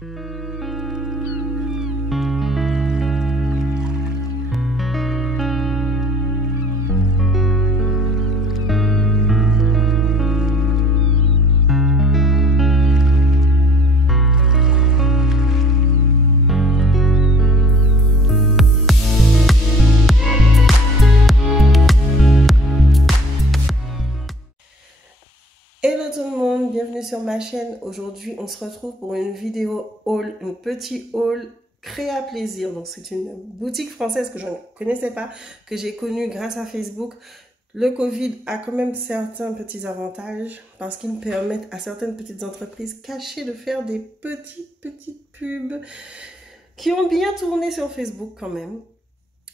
Hello tout le monde, bienvenue sur ma chaîne. Aujourd'hui, on se retrouve pour une vidéo haul, un petit haul Créa Plaisir. Donc, c'est une boutique française que je ne connaissais pas, que j'ai connue grâce à Facebook. Le Covid a quand même certains petits avantages parce qu'ils permettent à certaines petites entreprises cachées de faire des petites pubs qui ont bien tourné sur Facebook quand même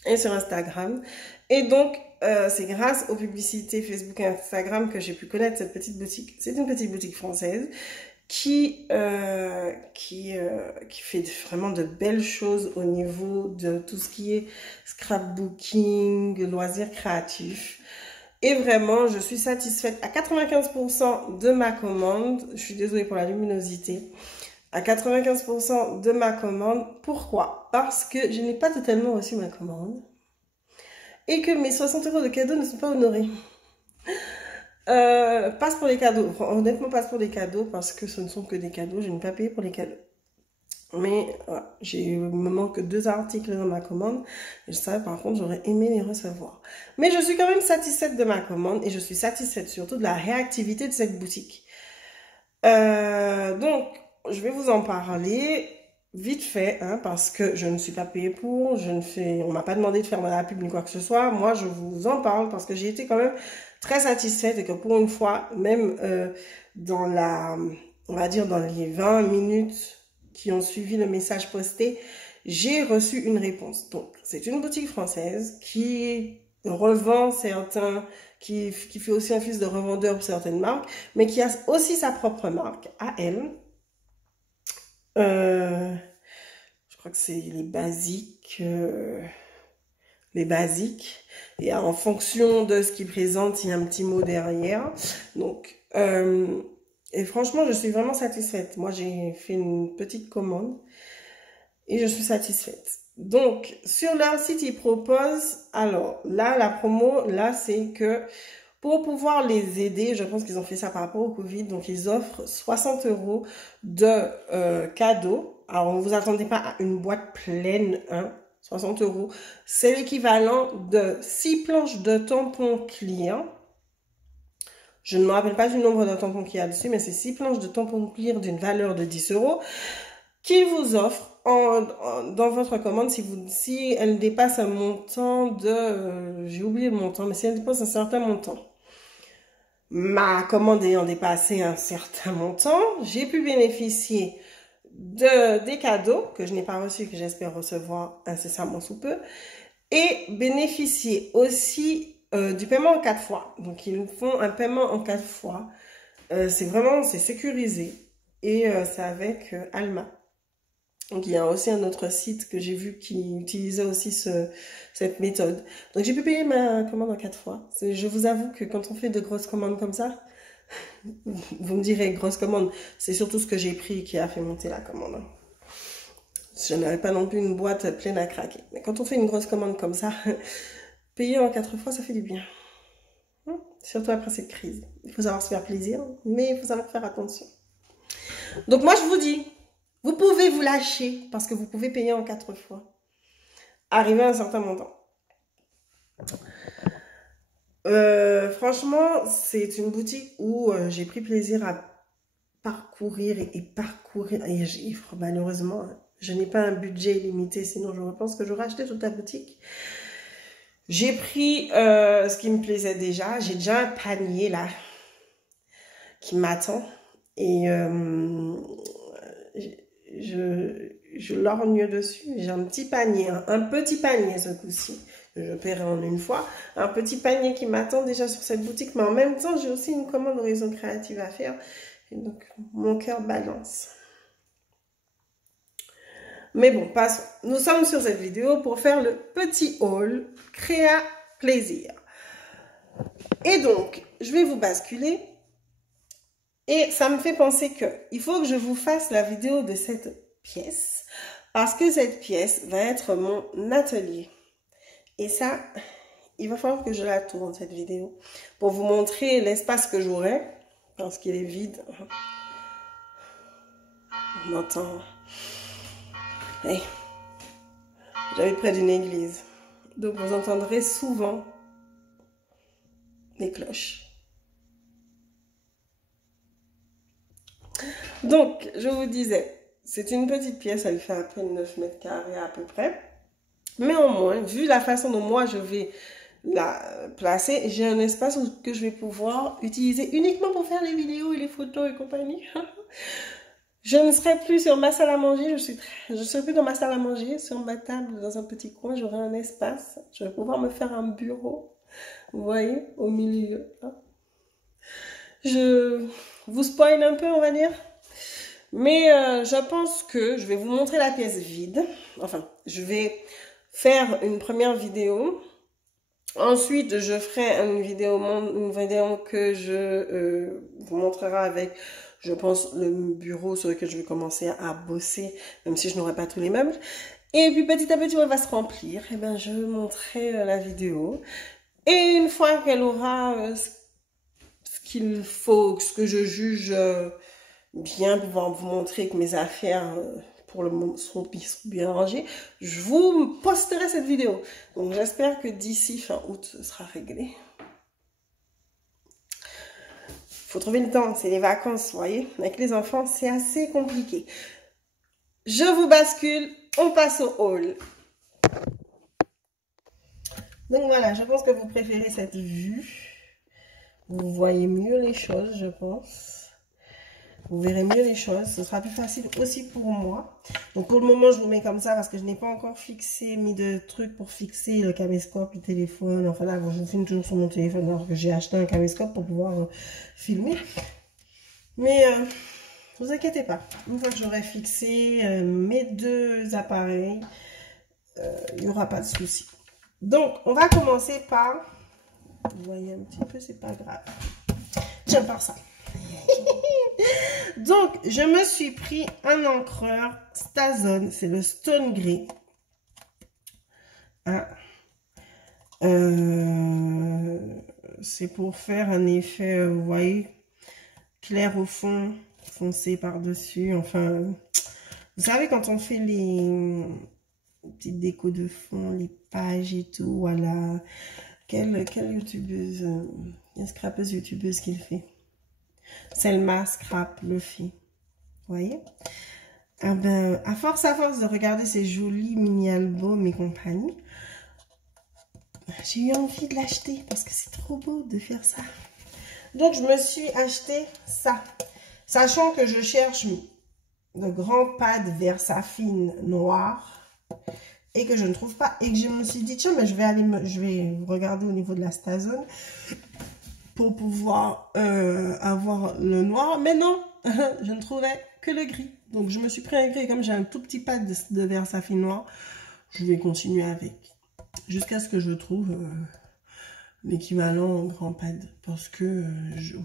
et sur Instagram. Et donc, c'est grâce aux publicités Facebook et Instagram que j'ai pu connaître cette petite boutique. C'est une petite boutique française qui fait vraiment de belles choses au niveau de tout ce qui est scrapbooking, loisirs créatifs. Et vraiment, je suis satisfaite à 95% de ma commande. Je suis désolée pour la luminosité. À 95% de ma commande. Pourquoi? Parce que je n'ai pas totalement reçu ma commande. Et que mes 60 € de cadeaux ne sont pas honorés. Passe pour les cadeaux. Honnêtement, passe pour les cadeaux parce que ce ne sont que des cadeaux. Je n'ai pas payé pour les cadeaux. Mais voilà, il me manque 2 articles dans ma commande. Et je savais par contre, j'aurais aimé les recevoir. Mais je suis quand même satisfaite de ma commande et je suis satisfaite surtout de la réactivité de cette boutique. Donc, je vais vous en parler vite fait, hein, parce que je ne suis pas payée pour, on m'a pas demandé de faire de la pub ni quoi que ce soit. Moi, je vous en parle parce que j'ai été quand même très satisfaite et que pour une fois, même on va dire dans les 20 minutes qui ont suivi le message posté, j'ai reçu une réponse. Donc, c'est une boutique française qui revend qui fait aussi un office de revendeur pour certaines marques, mais qui a aussi sa propre marque à elle. Je crois que c'est les basiques. Et en fonction de ce qu'ils présentent, il y a un petit mot derrière. Donc, et franchement, je suis vraiment satisfaite. Moi, j'ai fait une petite commande et je suis satisfaite. Donc, sur leur site, ils proposent, alors là, la promo, là, c'est que pour pouvoir les aider, je pense qu'ils ont fait ça par rapport au Covid, donc ils offrent 60 € de cadeaux. Alors, ne vous attendez pas à une boîte pleine, hein, 60 €. C'est l'équivalent de 6 planches de tampons clear. Je ne me rappelle pas du nombre de tampons qu'il y a dessus, mais c'est 6 planches de tampons clear d'une valeur de 10 € qui vous offrent dans votre commande si elle dépasse un montant de... j'ai oublié le montant, mais si elle dépasse un certain montant. Ma commande ayant dépassé un certain montant, j'ai pu bénéficier des cadeaux que je n'ai pas reçus, que j'espère recevoir incessamment sous peu, et bénéficier aussi du paiement en 4 fois. Donc, ils font un paiement en 4 fois. C'est sécurisé et c'est avec Alma. Donc, il y a aussi un autre site que j'ai vu qui utilisait aussi cette méthode. Donc, j'ai pu payer ma commande en 4 fois. Je vous avoue que quand on fait de grosses commandes comme ça, vous me direz, grosse commande, c'est surtout ce que j'ai pris qui a fait monter la commande. Je n'avais pas non plus une boîte pleine à craquer. Mais quand on fait une grosse commande comme ça, payer en 4 fois, ça fait du bien. Surtout après cette crise. Il faut savoir se faire plaisir, mais il faut savoir faire attention. Donc moi, je vous dis, vous pouvez vous lâcher parce que vous pouvez payer en 4 fois. Arriver à un certain montant. Franchement, c'est une boutique où j'ai pris plaisir à parcourir et parcourir. Et malheureusement, je n'ai pas un budget illimité, sinon je pense que j'aurais acheté toute la boutique. J'ai pris ce qui me plaisait déjà. J'ai déjà un panier là qui m'attend. Et je lorgne dessus. J'ai un petit panier, un petit panier ce coup-ci. Je paierai en une fois. Un petit panier qui m'attend déjà sur cette boutique. Mais en même temps, j'ai aussi une commande Horizon Créative à faire. Et donc, mon cœur balance. Mais bon, passons. Nous sommes sur cette vidéo pour faire le petit haul Créa Plaisir. Et donc, je vais vous basculer. Et ça me fait penser qu'il faut que je vous fasse la vidéo de cette pièce parce que cette pièce va être mon atelier. Et ça, il va falloir que je la tourne, cette vidéo, pour vous montrer l'espace que j'aurai, parce qu'il est vide. On entend. Hey. J'habite près d'une église, donc vous entendrez souvent les cloches. Donc, je vous disais, c'est une petite pièce, elle fait à peine 9 mètres carrés à peu près. Mais au moins, vu la façon dont moi je vais la placer, j'ai un espace que je vais pouvoir utiliser uniquement pour faire les vidéos et les photos et compagnie. Je ne serai plus sur ma salle à manger, je serai plus dans ma salle à manger, sur ma table, dans un petit coin, j'aurai un espace. Je vais pouvoir me faire un bureau, vous voyez, au milieu. Je vous spoil un peu, on va dire. Mais je pense que je vais vous montrer la pièce vide. Enfin, je vais faire une première vidéo. Ensuite, je ferai une vidéo que je vous montrerai avec, je pense, le bureau sur lequel je vais commencer à bosser, même si je n'aurai pas tous les meubles. Et puis petit à petit, elle va se remplir. Et bien, je montrerai la vidéo. Et une fois qu'elle aura ce qu'il faut, ce que je juge bien, pouvoir vous montrer que mes affaires pour le moment sont bien rangées, je vous posterai cette vidéo. Donc j'espère que d'ici fin août, ce sera réglé. Faut trouver le temps, c'est les vacances, vous voyez. Avec les enfants, c'est assez compliqué. Je vous bascule, on passe au hall. Donc voilà, je pense que vous préférez cette vue. Vous voyez mieux les choses, je pense. Vous verrez mieux les choses. Ce sera plus facile aussi pour moi. Donc pour le moment, je vous mets comme ça parce que je n'ai pas encore mis de trucs pour fixer le caméscope, le téléphone. Enfin là, je filme toujours sur mon téléphone alors que j'ai acheté un caméscope pour pouvoir filmer. Mais ne vous inquiétez pas. Une fois que j'aurai fixé mes deux appareils, il n'y aura pas de souci. Donc, on va commencer par... Vous voyez un petit peu, c'est pas grave. J'aime pas ça. Donc, je me suis pris un encreur Stazone, c'est le Stone Grey. Hein? C'est pour faire un effet, vous voyez, clair au fond, foncé par-dessus. Enfin, vous savez, quand on fait les petites décos de fond, les pages et tout, voilà. Quelle youtubeuse, une scrapeuse youtubeuse qui le fait. Selma Scrap le fait. Vous voyez? Ah ben, à force de regarder ces jolis mini-albums et compagnie, j'ai eu envie de l'acheter parce que c'est trop beau de faire ça. Donc, je me suis acheté ça. Sachant que je cherche le grand pad Versafine noir et que je ne trouve pas. Et que je me suis dit, tiens, mais je vais regarder au niveau de la Stazone pour pouvoir avoir le noir. Mais non, je ne trouvais que le gris. Donc, je me suis pris un gris. Comme j'ai un tout petit pad de Versafine noir, je vais continuer avec. Jusqu'à ce que je trouve l'équivalent en grand pad. Parce que,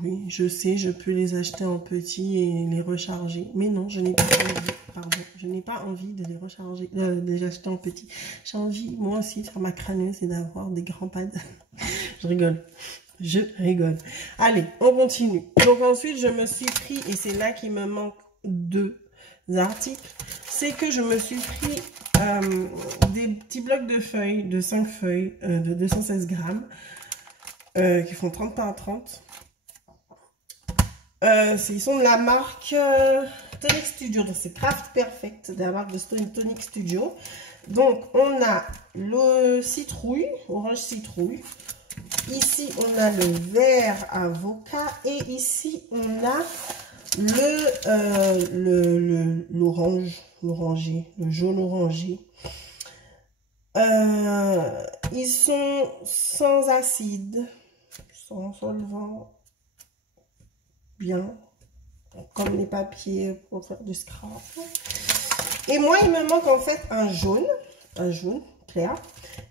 oui, je sais, je peux les acheter en petit et les recharger. Mais non, je n'ai pas envie. Pardon, je n'ai pas envie de les recharger, de les acheter en petit. J'ai envie, moi aussi, de faire ma crâneuse et d'avoir des grands pads. Je rigole. Je rigole. Allez, on continue. Donc ensuite, je me suis pris, et c'est là qu'il me manque deux articles, c'est que je me suis pris des petits blocs de feuilles, de 5 feuilles, de 216 grammes, qui font 30 par 30. Ils sont de la marque Tonic Studio, donc c'est Craft Perfect, de la marque de Tonic Studio. Donc on a le citrouille, orange citrouille. Ici, on a le vert avocat et ici, on a l'orangé, le jaune orangé. Ils sont sans acide, sans solvant, bien, comme les papiers pour faire du scrap. Et moi, il me manque en fait un jaune clair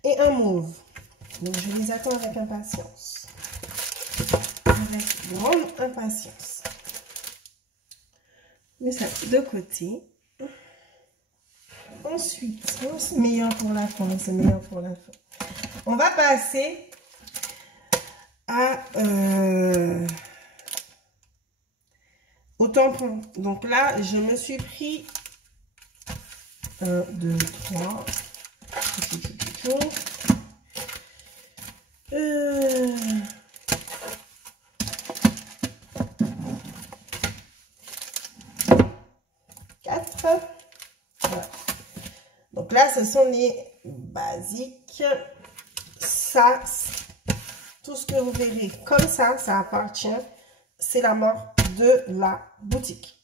et un mauve. Donc, je les attends avec impatience. Avec grande impatience. Mais ça, de côté. ensuite, oh, c'est meilleur pour la fin, c'est meilleur pour la fin. On va passer à au tampon. Donc là, je me suis pris 1, 2, 3. 4. Voilà. Donc là, ce sont les basiques. Ça, tout ce que vous verrez comme ça appartient. C'est la marque de la boutique.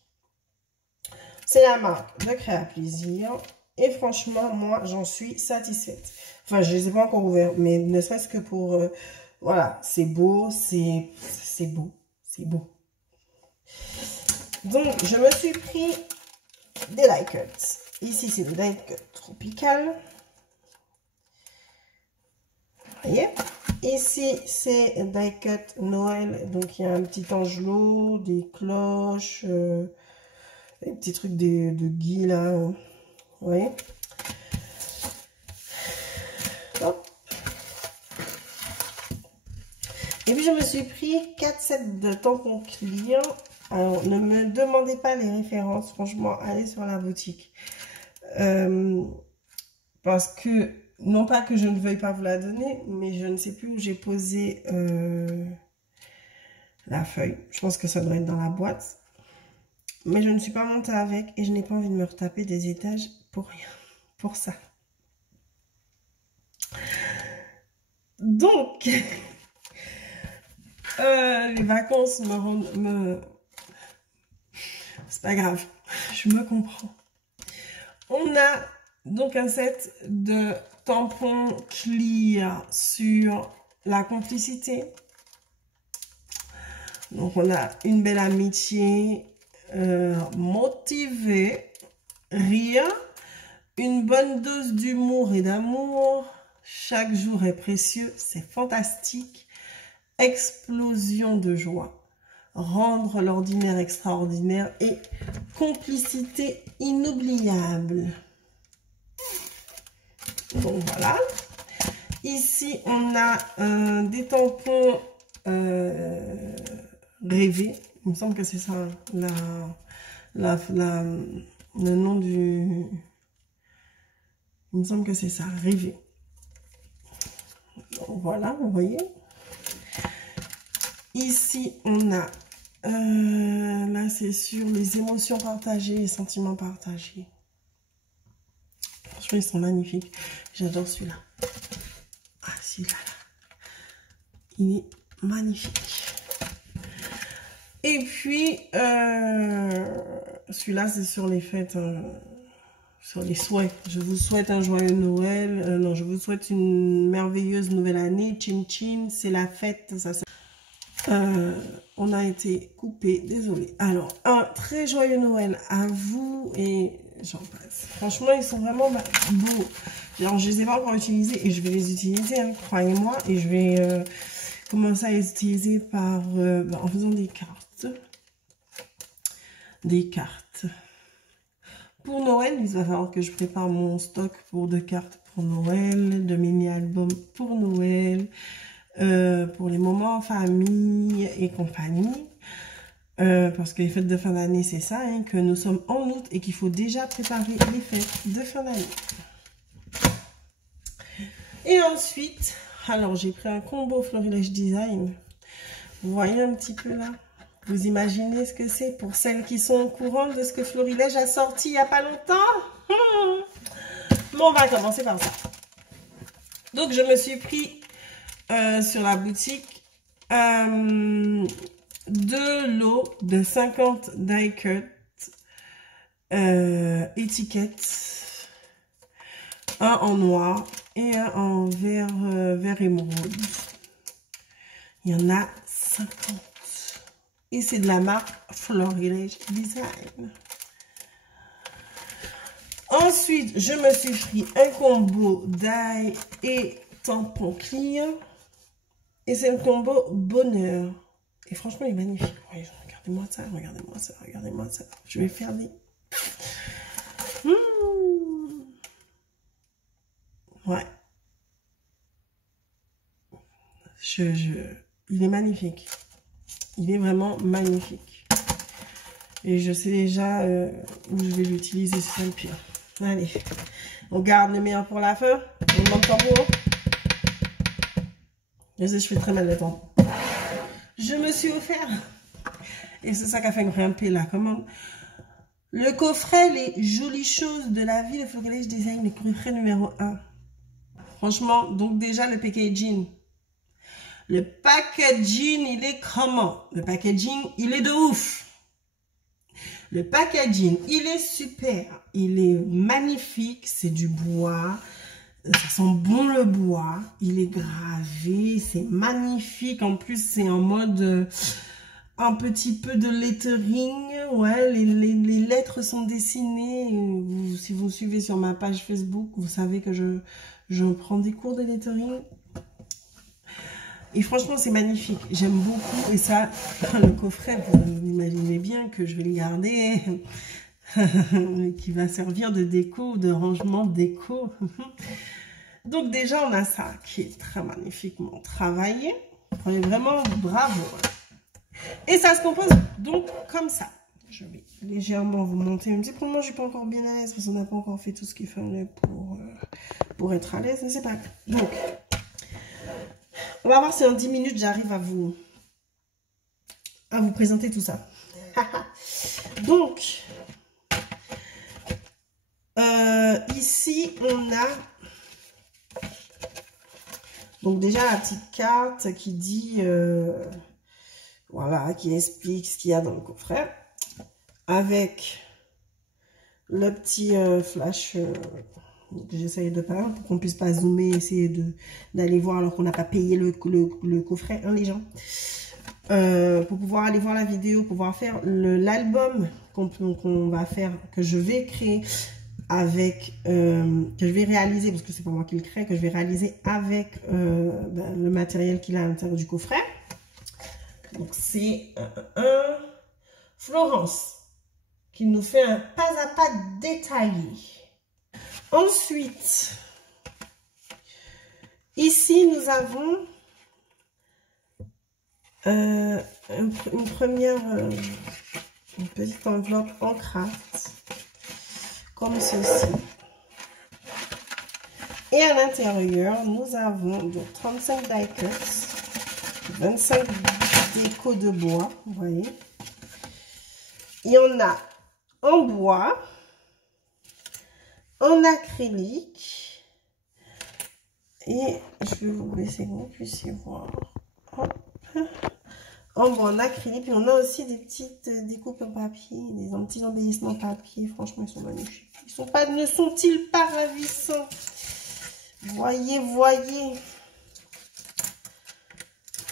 C'est la marque de Créa Plaisir. Et franchement, moi, j'en suis satisfaite. Enfin, je ne les ai pas encore ouverts, mais ne serait-ce que pour... voilà, c'est beau, c'est beau, c'est beau. Donc, je me suis pris des die cuts. Ici, c'est le die cut tropical. Vous voyez? Ici, c'est un die cut Noël. Donc, il y a un petit angelot, des cloches, des petits trucs de gui, là. Vous voyez? Hop. Et puis, je me suis pris 4 sets de tampons clients. Alors, ne me demandez pas les références. Franchement, allez sur la boutique. Parce que, non pas que je ne veuille pas vous la donner, mais je ne sais plus où j'ai posé la feuille. Je pense que ça doit être dans la boîte. Mais je ne suis pas montée avec et je n'ai pas envie de me retaper des étages pour rien. Pour ça. Donc, les vacances me rendent... C'est pas grave, je me comprends. On a donc un set de tampons clear sur la complicité. Donc, on a une belle amitié, motivée, rire, une bonne dose d'humour et d'amour. Chaque jour est précieux, c'est fantastique. Explosion de joie. Rendre l'ordinaire extraordinaire et complicité inoubliable. Donc voilà. Ici, on a des tampons rêvés. Il me semble que c'est ça le nom du... Il me semble que c'est ça, rêvé. Donc voilà, vous voyez. Ici, on a... là, c'est sur les émotions partagées, les sentiments partagés. Franchement, ils sont magnifiques. J'adore celui-là. Ah, celui-là, là. Il est magnifique. Et puis, celui-là, c'est sur les fêtes, sur les souhaits. Je vous souhaite un joyeux Noël. Non, je vous souhaite une merveilleuse nouvelle année. Chin Chin, c'est la fête. Ça, on a été coupé, désolé. Alors, un très joyeux Noël à vous et j'en passe. Franchement, ils sont vraiment beaux. Alors, je les ai pas encore utilisés et je vais les utiliser, hein, croyez-moi. Et je vais commencer à les utiliser par en faisant des cartes. Des cartes. Pour Noël, il va falloir que je prépare mon stock pour de cartes pour Noël, de mini-albums pour Noël. Pour les moments en famille et compagnie, parce que les fêtes de fin d'année, c'est ça, hein, que nous sommes en août et qu'il faut déjà préparer les fêtes de fin d'année. Et ensuite, alors j'ai pris un combo Florilège Design. Vous voyez un petit peu là? Vous imaginez ce que c'est pour celles qui sont au courant de ce que Florilège a sorti il n'y a pas longtemps? Bon, on va commencer par ça. Donc, je me suis pris sur la boutique 2 lots de 50 die cut étiquettes, un en noir et un en vert émeraude. Il y en a 50 et c'est de la marque Florilège Design. Ensuite, je me suis pris un combo die et tampon clear. Et c'est un combo bonheur. Et franchement, il est magnifique. Regardez-moi ça, regardez-moi ça, regardez-moi ça. Je vais faire des... il est magnifique. Il est vraiment magnifique. Et je sais déjà où je vais l'utiliser, c'est ça le pire. Allez, on garde le meilleur pour la fin. On ne manque pas pour. Je sais, je fais très mal le temps. Je me suis offert. Et c'est ça qui a fait grimper la commande. Le coffret, les jolies choses de la vie, le Florilège Design, le coffret numéro 1. Franchement, donc déjà le packaging. Le packaging, il est comment? Le packaging, il est de ouf. Le packaging, il est super. Il est magnifique. C'est du bois. Ça sent bon le bois. Il est gravé. C'est magnifique. En plus, c'est en mode un petit peu de lettering. Ouais, les lettres sont dessinées. Si vous me suivez sur ma page Facebook, vous savez que je prends des cours de lettering. Et franchement, c'est magnifique. J'aime beaucoup. Et ça, le coffret, vous imaginez bien que je vais le garder. Qui va servir de déco, de rangement déco. Donc déjà, on a ça qui est très magnifiquement travaillé. On est vraiment bravo. Et ça se compose donc comme ça. Je vais légèrement vous monter. Même si pour le moment, je suis pas encore bien à l'aise parce qu'on n'a pas encore fait tout ce qu'il fallait pour être à l'aise. Mais c'est pas grave. Donc, on va voir si en 10 minutes, j'arrive à vous présenter tout ça. Donc, ici, on a donc déjà la petite carte qui dit, voilà, qui explique ce qu'il y a dans le coffret. Avec le petit flash que j'essaye de pas pour qu'on puisse pas zoomer, essayer d'aller voir alors qu'on n'a pas payé le coffret, hein, les gens. Pour pouvoir aller voir la vidéo, pouvoir faire l'album qu'on va faire, que je vais créer avec, que je vais réaliser, parce que c'est pas moi qui le crée, que je vais réaliser avec le matériel qu'il a à l'intérieur du coffret. Donc c'est Florence qui nous fait un pas à pas détaillé. Ensuite, ici nous avons une première une petite enveloppe en craft comme ceci. Et à l'intérieur, nous avons donc 35 die cuts, 25 décos de bois, vous voyez. Et on a en bois, en acrylique, et je vais vous baisser que vous puissiez voir. Hop. En bois, en acrylique, et on a aussi des petites découpes en papier, des petits embellissements papier. Franchement, ils sont magnifiques. Ne sont-ils pas ravissants? Voyez, voyez.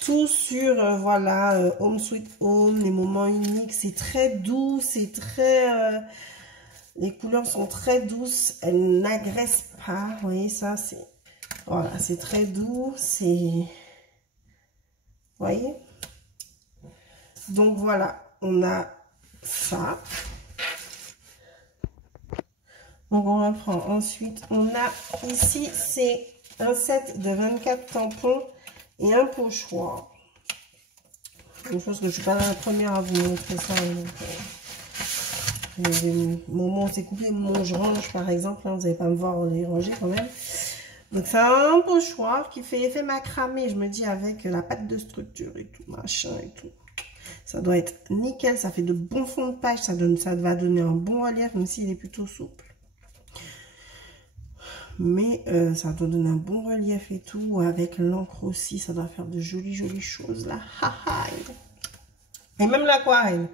Tout sur, voilà, Home Sweet Home, les moments uniques. C'est très doux, c'est très... les couleurs sont très douces, elles n'agressent pas. Vous voyez, ça, c'est... Voilà, c'est très doux, c'est... Vous voyez? Donc, voilà, on a ça. Donc, on reprend. Ensuite, on a ici, c'est un set de 24 tampons et un pochoir. Une chose que je ne suis pas la première à vous montrer ça. Donc, les moments où c'est coupé, le moment où je range, par exemple, hein, vous n'allez pas me voir les ranger quand même. Donc, c'est un pochoir qui fait effet macramé. Je me dis avec la pâte de structure et tout, machin et tout. Ça doit être nickel. Ça fait de bons fonds de page. Ça va donner un bon relief, même s'il est plutôt souple. Mais ça doit donner un bon relief et tout. Avec l'encre aussi, ça doit faire de jolies, jolies choses là. Et même l'aquarelle.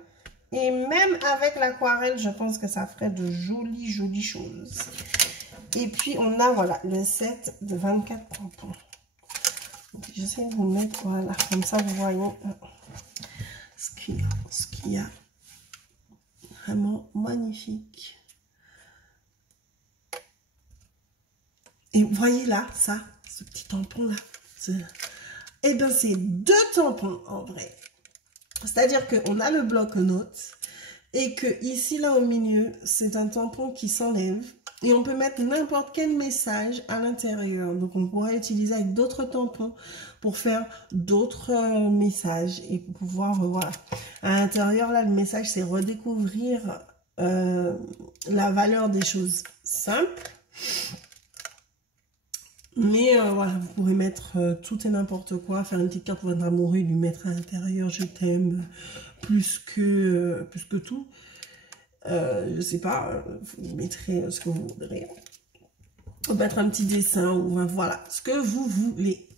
Et même avec l'aquarelle, je pense que ça ferait de jolies, jolies choses. Et puis, on a, voilà, le set de 24 tampons. J'essaie de vous mettre, voilà, comme ça, vous voyez ce qu'il y a. Vraiment magnifique. Et vous voyez là, ça, ce petit tampon-là. Eh bien, c'est 2 tampons, en vrai. C'est-à-dire qu'on a le bloc-notes. Et que ici, là, au milieu, c'est un tampon qui s'enlève. Et on peut mettre n'importe quel message à l'intérieur. Donc, on pourrait utiliser avec d'autres tampons pour faire d'autres messages et pour pouvoir, voilà. À l'intérieur, là, le message, c'est redécouvrir la valeur des choses simples. Mais voilà, vous pourrez mettre tout et n'importe quoi, faire une petite carte pour votre amoureux, lui mettre à l'intérieur, je t'aime, plus que tout. Je sais pas, vous mettrez ce que vous voudrez. Ou mettre un petit dessin, ou voilà, ce que vous voulez.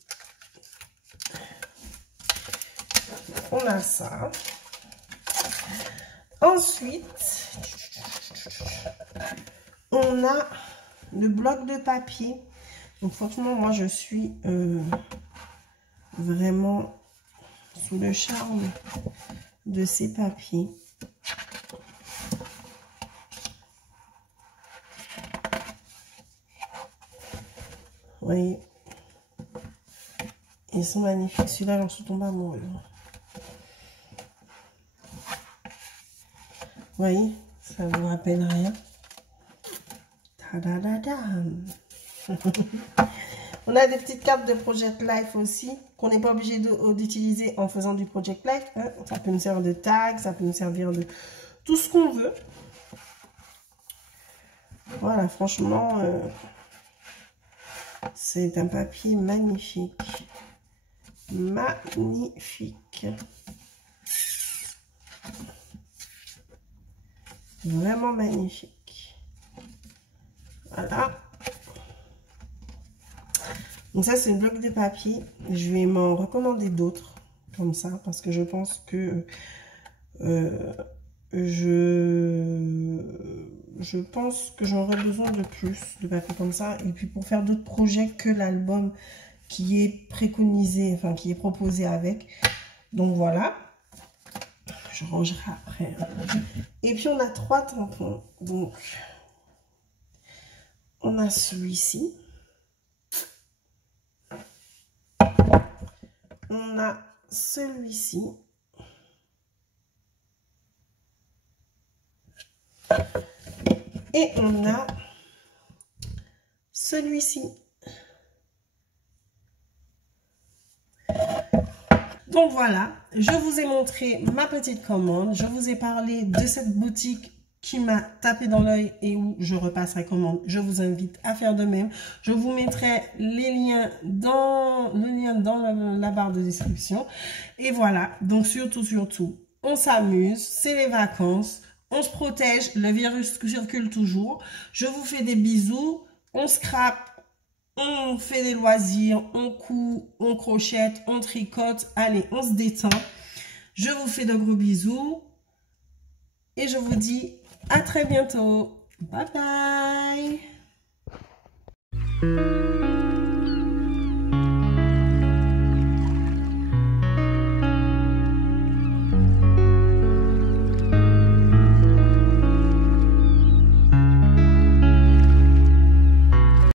On a ça. Ensuite, on a le bloc de papier. Donc franchement, moi je suis vraiment sous le charme de ces papiers. Vous voyez, ils sont magnifiques. Celui-là, j'en suis tombée amoureuse. Vous voyez, ça vous rappelle rien. Ta-da-da-dam. On a des petites cartes de Project Life aussi, qu'on n'est pas obligé d'utiliser en faisant du Project Life. Hein. Ça peut nous servir de tag, ça peut nous servir de tout ce qu'on veut. Voilà, franchement, c'est un papier magnifique. Magnifique. Vraiment magnifique. Voilà. Donc ça, c'est le bloc de papier. Je vais m'en recommander d'autres comme ça parce que je pense que je pense que j'aurais besoin de plus de papier comme ça. Et puis pour faire d'autres projets que l'album qui est préconisé, enfin qui est proposé avec. Donc voilà. Je rangerai après. Et puis on a 3 tampons. Donc on a celui-ci. On a celui-ci. Et on a celui-ci. Donc voilà, je vous ai montré ma petite commande. Je vous ai parlé de cette boutique qui m'a tapé dans l'œil et où je repasserai commande. Je vous invite à faire de même. Je vous mettrai les liens dans la barre de description. Et voilà, donc surtout, on s'amuse, c'est les vacances, on se protège, le virus circule toujours. Je vous fais des bisous, on scrape. On fait des loisirs, on coud, on crochette, on tricote. Allez, on se détend. Je vous fais de gros bisous. Et je vous dis à très bientôt. Bye bye.